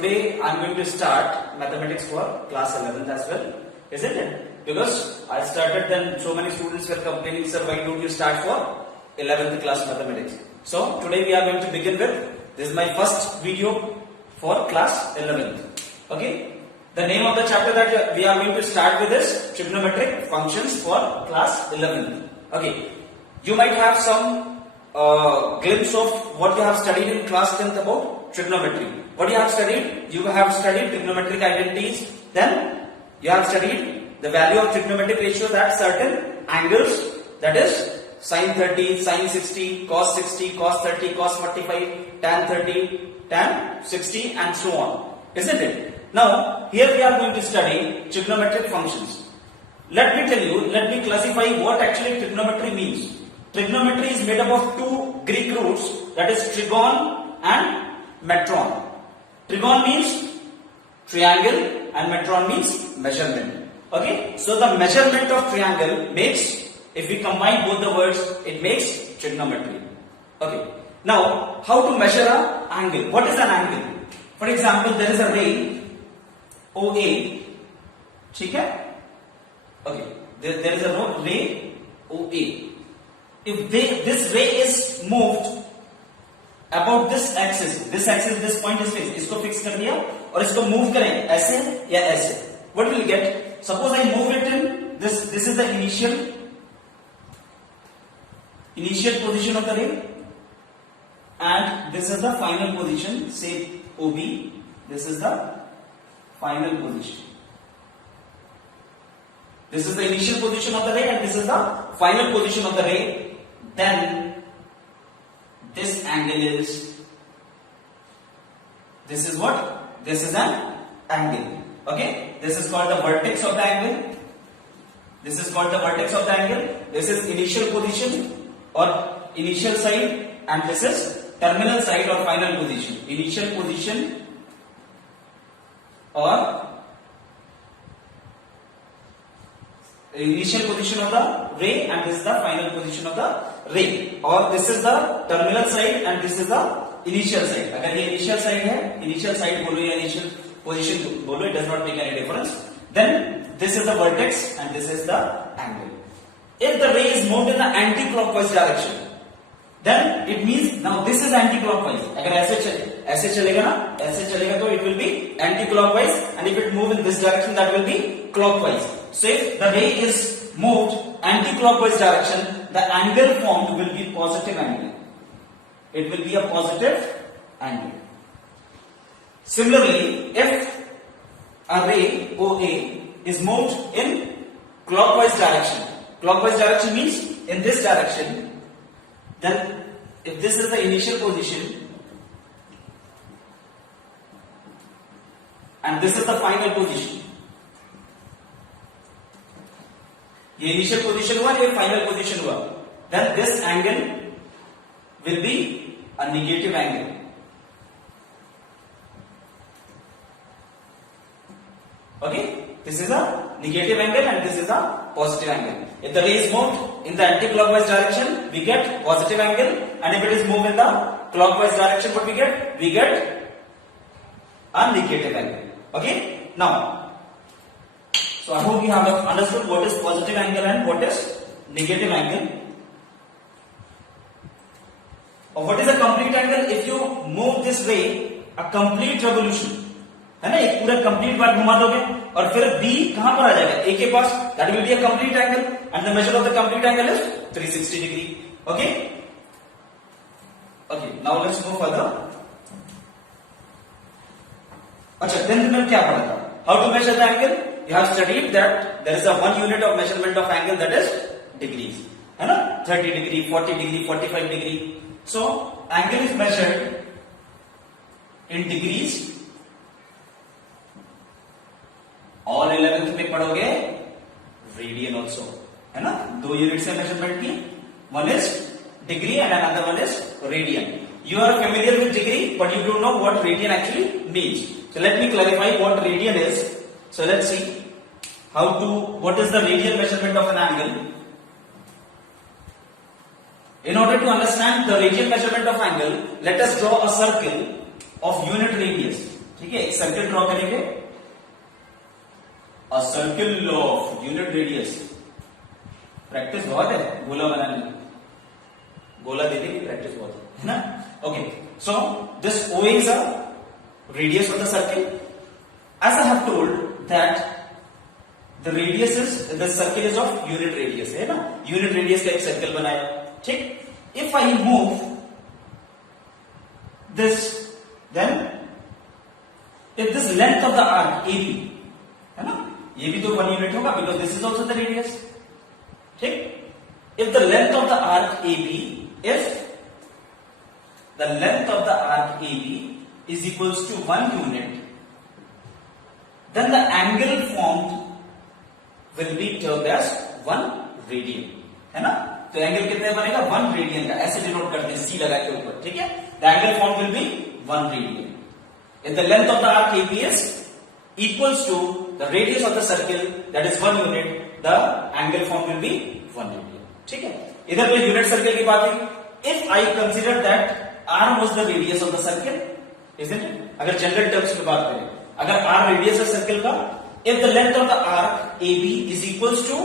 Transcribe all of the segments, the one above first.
today I'm going to start mathematics for class 11th as well, isn't it? Because I started, then so many students were complaining, sir, why don't you start for 11th class mathematics? So today we are going to begin with, this is my first video for class 11th. Okay, the name of the chapter that we are going to start with is trigonometric functions for class 11th. Okay, you might have some glimpse of what you have studied in class 10th about trigonometry. What you have studied? You have studied trigonometric identities. Then you have studied the value of trigonometric ratios at certain angles, that is sin 30, sin 60, cos 60, cos 30, cos 45, tan 30, tan 60 and so on. Isn't it? Now here we are going to study trigonometric functions. Let me tell you, let me classify what actually trigonometry means. Trigonometry is made up of two Greek roots, that is trigon and metron. Trigon means triangle and metron means measurement. Okay, so the measurement of triangle makes, if we combine both the words, it makes trigonometry. Okay, now how to measure an angle? What is an angle? For example, there is a ray OA. Okay, there is a ray OA. If this ray is moved about this axis, this point is fixed, इसको fix कर दिया और इसको move करें ऐसे या ऐसे, what will you get? Suppose I move it in this is the initial position of the ray, and this is the final position, say OB, this is the final position. This is the initial position of the ray and this is the final position of the ray. Then this angle is, this is what? This is an angle. Okay, this is called the vertex of the angle. This is called the vertex of the angle. This is initial position or initial side, and this is terminal side or final position. Initial position or initial position of the ray, and this is the final position of the ray, or this is the terminal side and this is the initial side. अगर ये initial side है, initial side बोलो या initial position बोलो, it does not make any difference. Then this is the vertex and this is the angle. If the ray is moved in the anti-clockwise direction, then it means now this is anti-clockwise. अगर ऐसे चलेगा ना, ऐसे चलेगा तो it will be anti-clockwise, and if it move in this direction, that will be clockwise. So if the ray is moved anti-clockwise direction, the angle formed will be positive angle. It will be a positive angle. Similarly, if a ray OA is moved in clockwise direction means in this direction, then if this is the initial position and this is the final position, ये initial position हुआ, ये final position हुआ, then this angle will be a negative angle. Okay, this is a negative angle and this is a positive angle. If the ray is moved in the anti-clockwise direction, we get positive angle, and if it is moved in the clockwise direction, what we get? We get a negative angle. Okay, now, so I hope you have understood what is positive angle and what is negative angle. Or what is a complete angle? If you move this ray a complete revolution, है ना, एक पूरा complete बार घुमा दोगे और फिर B कहां पर आ जाएगा? A के पास, that will be a complete angle, and the measure of the complete angle is 360 degree. Okay? Okay, now let's go further. अच्छा, then तुमने क्या पढ़ा था? How to measure the angle? You have studied that there is a one unit of measurement of angle, that is degrees. है ना? 30 degree, 40 degree, 45 degree. So angle is measured in degrees. All 11th में पढ़ोगे radian also, है ना? दो unit से measurement की, one is degree and another one is radian. You are familiar with degree, but you don't know what radian actually means. So let me clarify what radian is. So let's see what is the radian measurement of an angle. In order to understand the radian measurement of angle, let us draw a circle of unit radius. ठीक है, एक circle draw करेंगे, अ circle of unit radius. Practice बहुत है गोला बनाने की, गोला देने की प्रैक्टिस बहुत है ना। Okay, so this O is a radius of the circle. As I have told that the radius is, the circle is of unit radius, है ना, यूनिट रेडियस का एक सर्कल बनाया, ठीक। If I move this, then if this length of the arc AB, है ना, ये भी तो 1 यूनिट होगा because this is also the radius, ठीक। if the length of the arc AB, if the length of the arc AB is equals to 1 unit, then the angle formed will be termed as 1 radian, है ना। तो angle कितने बनेगा, 1 radian का, ऐसे denote करते हैं सी लगा के ऊपर, ठीक है। The angle form will be 1 radian if the length of the arc AB is equals to the radius of the circle, that is 1 unit, the angle form will be 1 radian, ठीक है। इधर पे यूनिट सर्कल की बात है, if I consider that R was the radius of the circle, isn't it? अगर general terms में बात करें, अगर R रेडियस है सर्कल का, if the length of the arc AB is equals to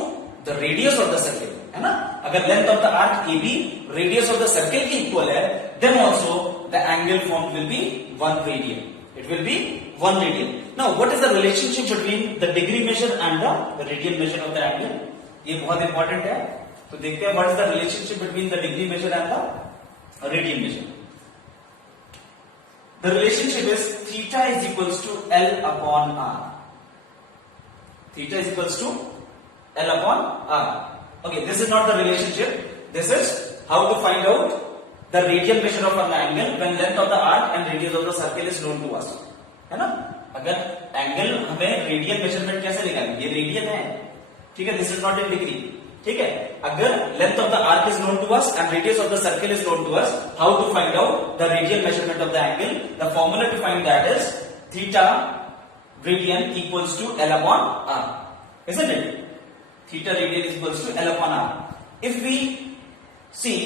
the radius of the circle, है ना, अगर length of the arc AB radius of the circle की इक्वल है, then also the angle formed will be 1 radian. It will be 1 radian. Now, what is the relationship between the degree measure and the radian measure of the angle? ये बहुत important है, तो देखते हैं what is the relationship between the degree measure and the radian measure. The relationship is theta is equals to L upon R. Theta is equals to L upon R. Okay, this is not the relationship. This is how to find out the radian measure of an angle when length of the arc and radius of the circle is known to us, है ना। अगर angle हमें radian measurement कैसे निकालेंगे, ये radian है, ठीक है, this is not in degree, ठीक है। अगर length of the arc is known to us and radius of the circle is known to us, how to find out the radian measurement of the angle, the formula to find that is theta radian equals to L upon R, isn't it? Theta radian is equals to L upon R. If we see,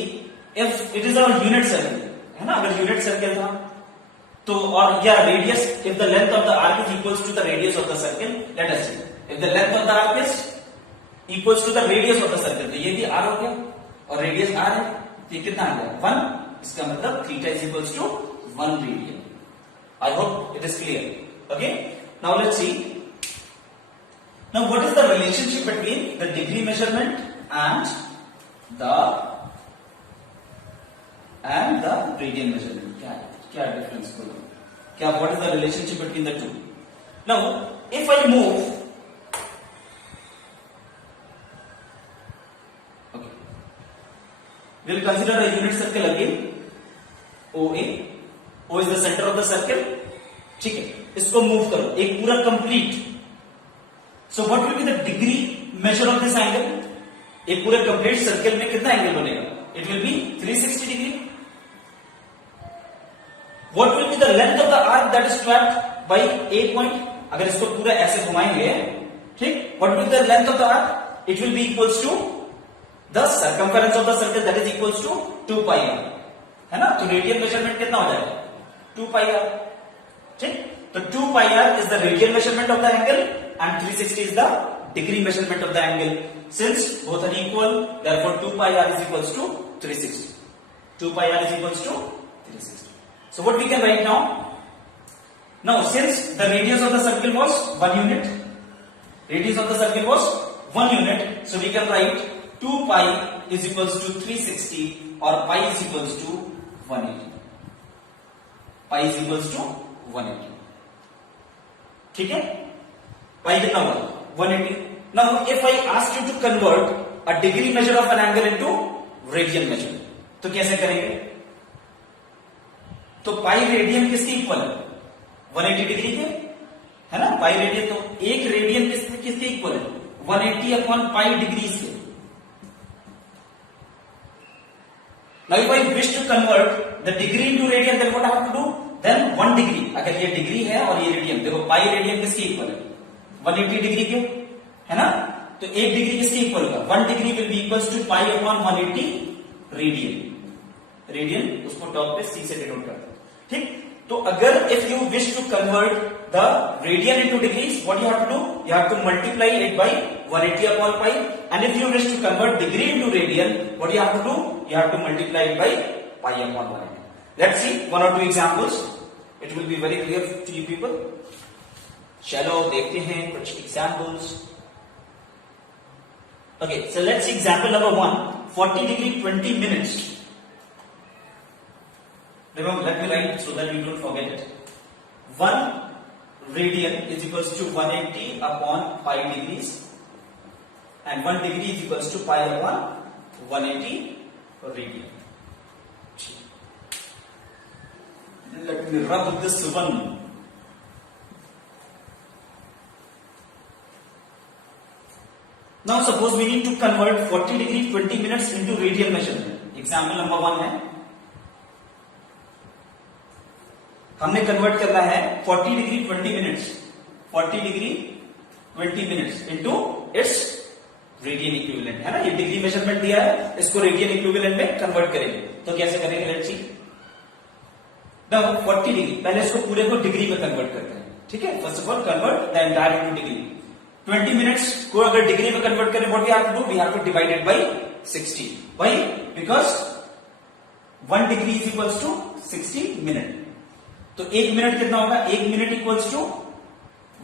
if it is our unit circle, है ना, अगर unit circle था तो, और या radius, if the length of the arc is equals to the radius of the circle, let us see, if the length of the arc is equals to the radius of the circle, तो ये भी R हो गया और radius R है, तो ये कितना आ गया 1, इसका मतलब theta is equals to 1 radian. I hope it is clear. Okay, now let's see. Now what is the relationship between the degree measurement and the radian measurement? क्या difference बोलो, क्या, what is the relationship between the two? Now if I move, okay, we will consider a unit circle again, OA. O is the center of the circle, ठीक है, इसको move करो एक पूरा complete, so what will be the degree measure of this angle? एक पूरे complete circle में कितना एंगल बनेगा? It will be 360 degree. What will be the length of the arc that is trapped by A point? अगर इसको पूरा ऐसे घुमाएंगे, ठीक, what will be the length of the arc? It will be equals to the circumference of the circle, that is equals to 2 pi r, है ना। तो radian measurement कितना हो जाएगा 2 pi r, ठीक। तो 2 pi r is the radian measurement of the angle and 360 is the degree measurement of the angle. Since both are equal, therefore 2 pi r is equals to 360. 2 pi r is equals to 360. So what we can write now? Now since the radius of the circle was 1 unit, radius of the circle was 1 unit, so we can write 2 pi is equals to 360 or pi is equals to 180. Pi is equals to 180. ठीक है, pi कितना हुआ 180. Now if I ask you to convert a degree measure of an angle into radian measure, तो कैसे करेंगे? तो pi radian किसके equal है 180 डिग्री के, है ना। पाई रेडियन, तो एक रेडियन किसके इक्वल है 180 अपॉन पाई डिग्री से. Now if I wish to convert the degree into radian, then what I have to do? Then 1 degree, अगर ये डिग्री है और ये रेडियन, देखो पाई रेडियन किसके इक्वल है 180 डिग्री के, है ना. तो 1 डिग्री किसके इक्वल होगा 1 degree will be equals to pi upon 180 radian. Radian उसको टॉप पे सी से डिनोट करते हैं. ठीक. तो अगर if you wish to convert the radian into degrees, what you have to do, you have to multiply it by 180 upon pi, and if you wish to convert degree into radian, what you have to do, you have to multiply it by pi upon 180. Let's see one or two examples. It will be very clear to you people. चलो देखते हैं कुछ examples. Okay, so let's see example number 1. 40 degree 20 minutes. Remember, let me write so that you don't forget it. 1 radian is equals to 180 upon pi degrees, and 1 degree is equals to pi upon 180 radian. Let me rub this one. Now suppose we need to convert 40 degree 20 minutes into radian measurement. Example number 1 है, हमने convert करना है 40 degree 20 minutes, 40 degree 20 minutes into its radian equivalent, है ना, ये degree measurement दिया है, इसको रेडियन इक्विवेलेंट में कन्वर्ट करेंगे. तो कैसे करेंगे, लेट्स सी. नाउ 40 डिग्री, पहले इसको पूरे को डिग्री में कन्वर्ट करते हैं, ठीक है. First of all convert the entire into degree. 20 minutes को अगर डिग्री में कन्वर्ट करें, what we have to do, we have to divide it by 60. Why, because 1 degree is equals to 60 minute. तो 1 मिनट कितना होगा, 1 minute equals to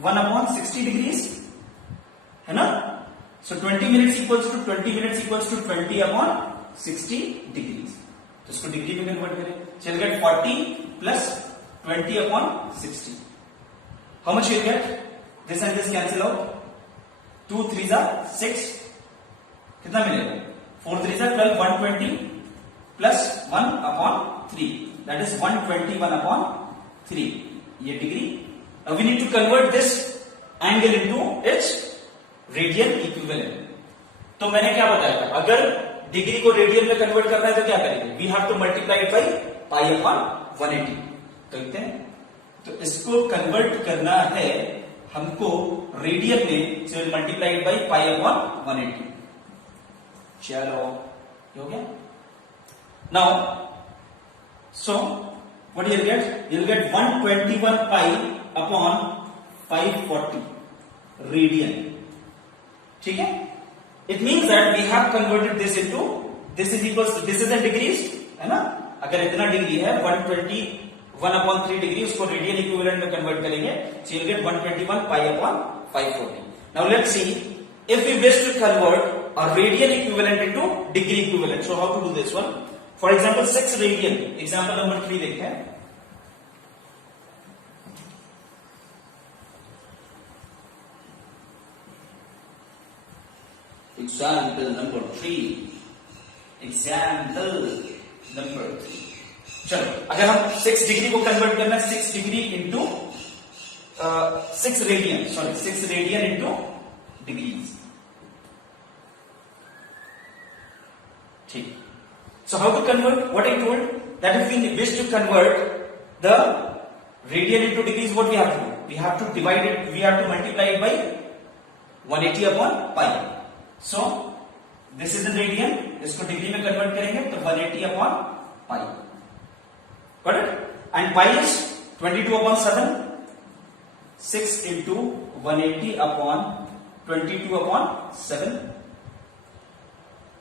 1 upon 60 degrees, है ना. So 20 minutes equals to 20 minutes equals to 20 upon 60 degrees. तो इसको degree में convert करें. Shall get 40 plus 20 upon 60. How much you get? This and this cancel out. 2 3s are 6. कितना मिलेगा? 4 3s are 12. 120 plus 1 upon 3. That is 121 upon 3. ये degree. Now we need to convert this angle into its radian equivalent. तो मैंने क्या बताया था, अगर degree को रेडियन में कन्वर्ट करना है तो क्या करेंगे, we have to multiply it by pi upon 180. कहते हैं, तो इसको कन्वर्ट करना है हमको रेडियन में, so multiply it by pi upon 180. चलो हो गया. Now so what you get, you get 121 pi upon 540 radian. ठीक है. It means that we have converted this into, this is equals, this is in degrees, है ना. अगर इतना degree है 121 अपॉन 3 डिग्री, उसको रेडियन इक्विवेलेंट में कन्वर्ट करेंगे, so you get 121 pi upon 540. Now let's see if we wish to convert a radian equivalent into degree equivalent. So how to do this one. For example 6 radian, example number 3 देखते हैं. Example number 3. Example number 3. चलो, अगर हम 6 degree को convert करना है, 6 degree into 6 radian, sorry 6 radian into degrees. ठीक. So how to convert? What I told, that if we wish to convert the radian into degrees, what we have to do? We have to divide it, we have to multiply it by 180 upon pi. So this is in radian, इसको degree में convert करेंगे तो 180 upon pi. Got it? And pi is 22 upon 7. 6 into 180 upon 22 upon 7.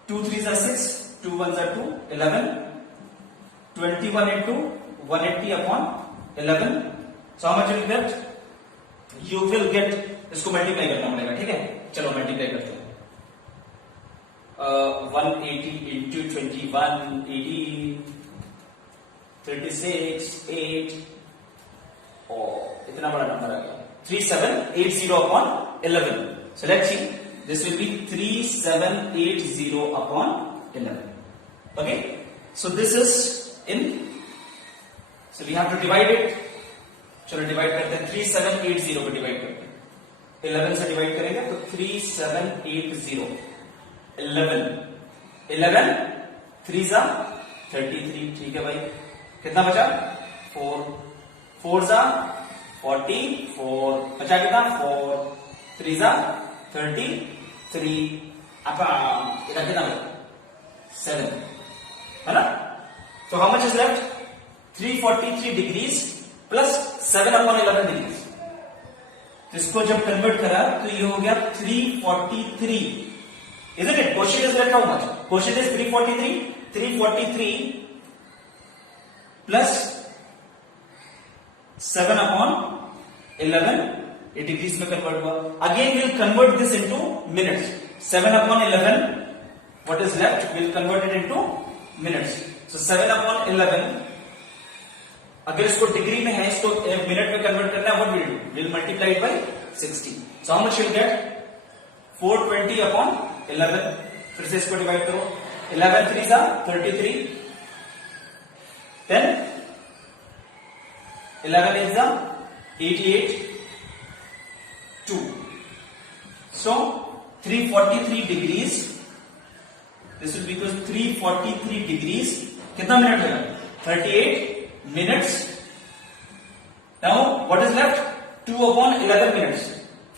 2 3s are 6. 2 1s are 2. 11. 21 into 180 upon 11. So how much you will get? You will get, इसको multiply करना पड़ेगा, ठीक है. चलो मल्टीप्लाई करते हैं. 180 into 21, 18, 36, 8, और इतना बड़ा नंबर आ गया, 3780 upon 11. So let's see, this will be 3780 upon 11. Okay, so this is in, so we have to divide it. चलो डिवाइड करते हैं. 3780 को डिवाइड करते हैं, 11 से डिवाइड करेंगे तो 3780. 11 3s are 33. ठीक है भाई, कितना बचा, 4 4s are 44, बचा कितना, 4 3s are 33. अपना कितना बचा, 7, है ना. तो how much is left, 343 degrees plus 7/11 degree. तो इसको जब कन्वर्ट करा तो ये हो गया 343, isn't it? Quotient is left how much? Quotient is 343. 343 plus 7/11 ये डिग्रीज में कन्वर्ट हुआ। Again will convert this into minutes. 7/11 what is left will convert it into minutes. So 7/11 अगर इसको डिग्री में है, इसको मिनट में कन्वर्ट करना है, what will do? Will multiply it by 60. So how much will get? 420/11. फिर से इसको डिवाइड करो। 11 3s are 33. Then 11 is 88. 2. So 343 degrees. This will be equal to 343 degrees. कितना मिनट होगा? 38 minutes. Now what is left? 2/11 minutes.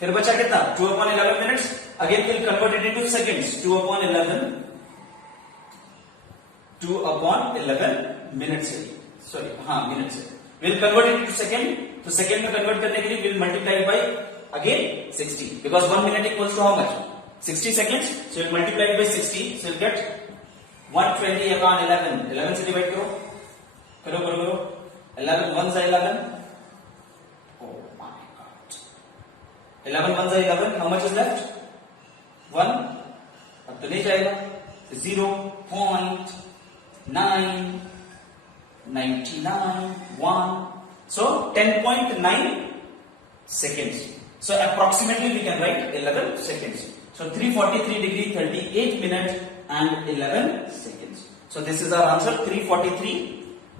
फिर बचा कितना? 2/11 minutes. Again we'll convert it into seconds. 2/11 minutes. Sorry, हाँ minutes. We'll convert it into second. तो second में convert करने के लिए we'll multiply it by again 60 because 1 minute equals to how much? 60 seconds. So we'll multiply it by 60. So we'll get 120/11. 11 से divide करो. करो 11 1s are 11. Oh my God. 11 1s are 11. How much is left? 1. अब तो नहीं जाएगा. 0.999 1. So 10.9 seconds. So approximately we can write 11 seconds. So 343 degree 38 minutes and 11 seconds. So this is our answer. 343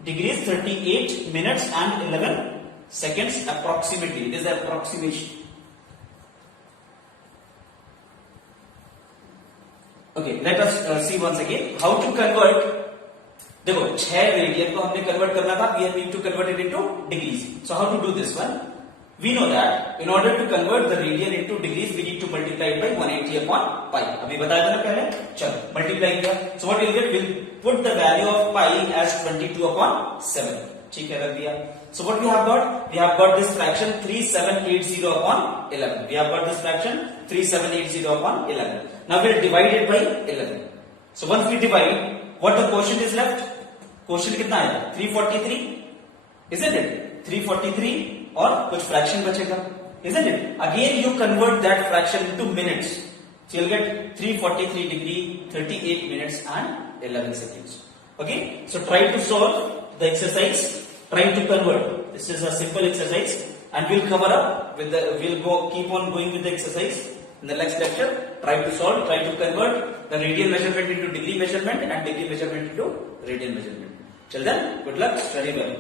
degrees 38 minutes and 11 seconds approximately. It is the approximation. Okay, let us see once again how to convert. देखो 6 radian को हमने convert करना था, we need to convert it into degrees. So how to do this one? We know that in order to convert the radian into degrees, we need to multiply it by 180/pi. अभी बताया था ना पहले, चलो multiply किया. So what we'll get? We'll put the value of pi as 22/7. ठीक है, रख दिया. So what we have got? We have got this fraction 3780/11. We have got this fraction 3780/11. Now we'll divide it by 11. So once we divide, what the quotient is left? Quotient कितना आएगा? 343, isn't it? 343 और कुछ fraction बचेगा, isn't it? Again you convert that fraction into minutes. So you'll get 343 degree 38 minutes and 11 seconds. Okay, so try to solve the exercise, try to convert. This is a simple exercise and we'll cover up with the, keep on going with the exercise in the next lecture. Try to solve, try to convert the radian measurement into degree measurement and degree measurement into radian measurement. Till then, good luck, study well.